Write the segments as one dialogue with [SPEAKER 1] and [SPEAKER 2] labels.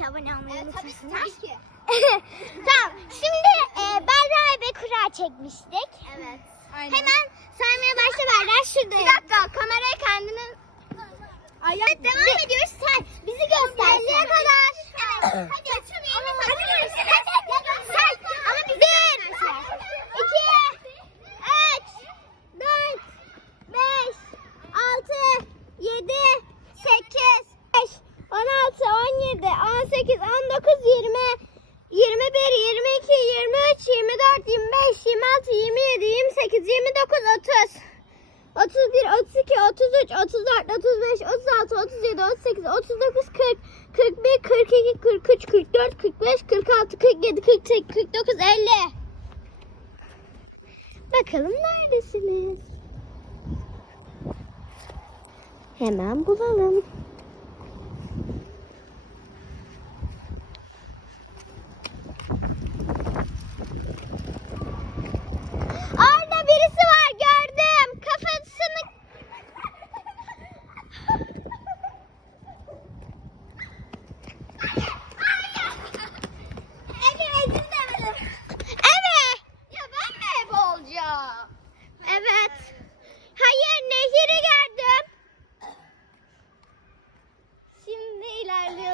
[SPEAKER 1] ki abone olmayı
[SPEAKER 2] Evet, tabii,
[SPEAKER 1] unutmasınlar.
[SPEAKER 2] tabii ki.
[SPEAKER 1] tamam. Şimdi e, Berra ve kura çekmiştik.
[SPEAKER 2] Evet.
[SPEAKER 1] Hemen saymaya başla Berra. Şurada.
[SPEAKER 2] Bir dakika kamerayı kendinin
[SPEAKER 1] Evet devam ediyoruz. Say. Bizi göster.
[SPEAKER 2] Elliye kadar.
[SPEAKER 1] Evet. Hadi 18, 19, 20, 21, 22, 23, 24, 25, 26, 27, 28, 29, 30. 31, 32, 33, 34, 35, 36, 37, 38, 39, 40, 41, 42, 43, 44, 45, 46, 47, 48, 49, 50,
[SPEAKER 2] 51, 52, 53, 54,
[SPEAKER 1] 50. Bakalım neredesiniz? Hemen bulalım.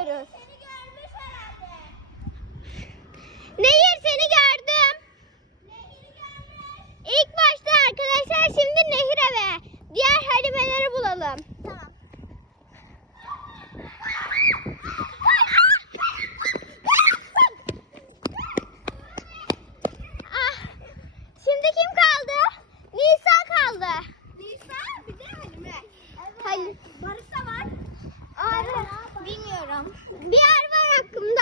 [SPEAKER 1] İlerliyoruz.
[SPEAKER 2] Seni görmüş herhalde.
[SPEAKER 1] Nehir seni gördüm.
[SPEAKER 2] Nehri görmüş.
[SPEAKER 1] İlk başta arkadaşlar şimdi nehire ve diğer halimeleri bulalım.
[SPEAKER 2] Tamam. Bilmiyorum.
[SPEAKER 1] Bir yer var hakkımda.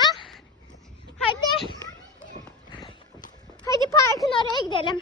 [SPEAKER 1] Hadi. Hadi parkın oraya gidelim.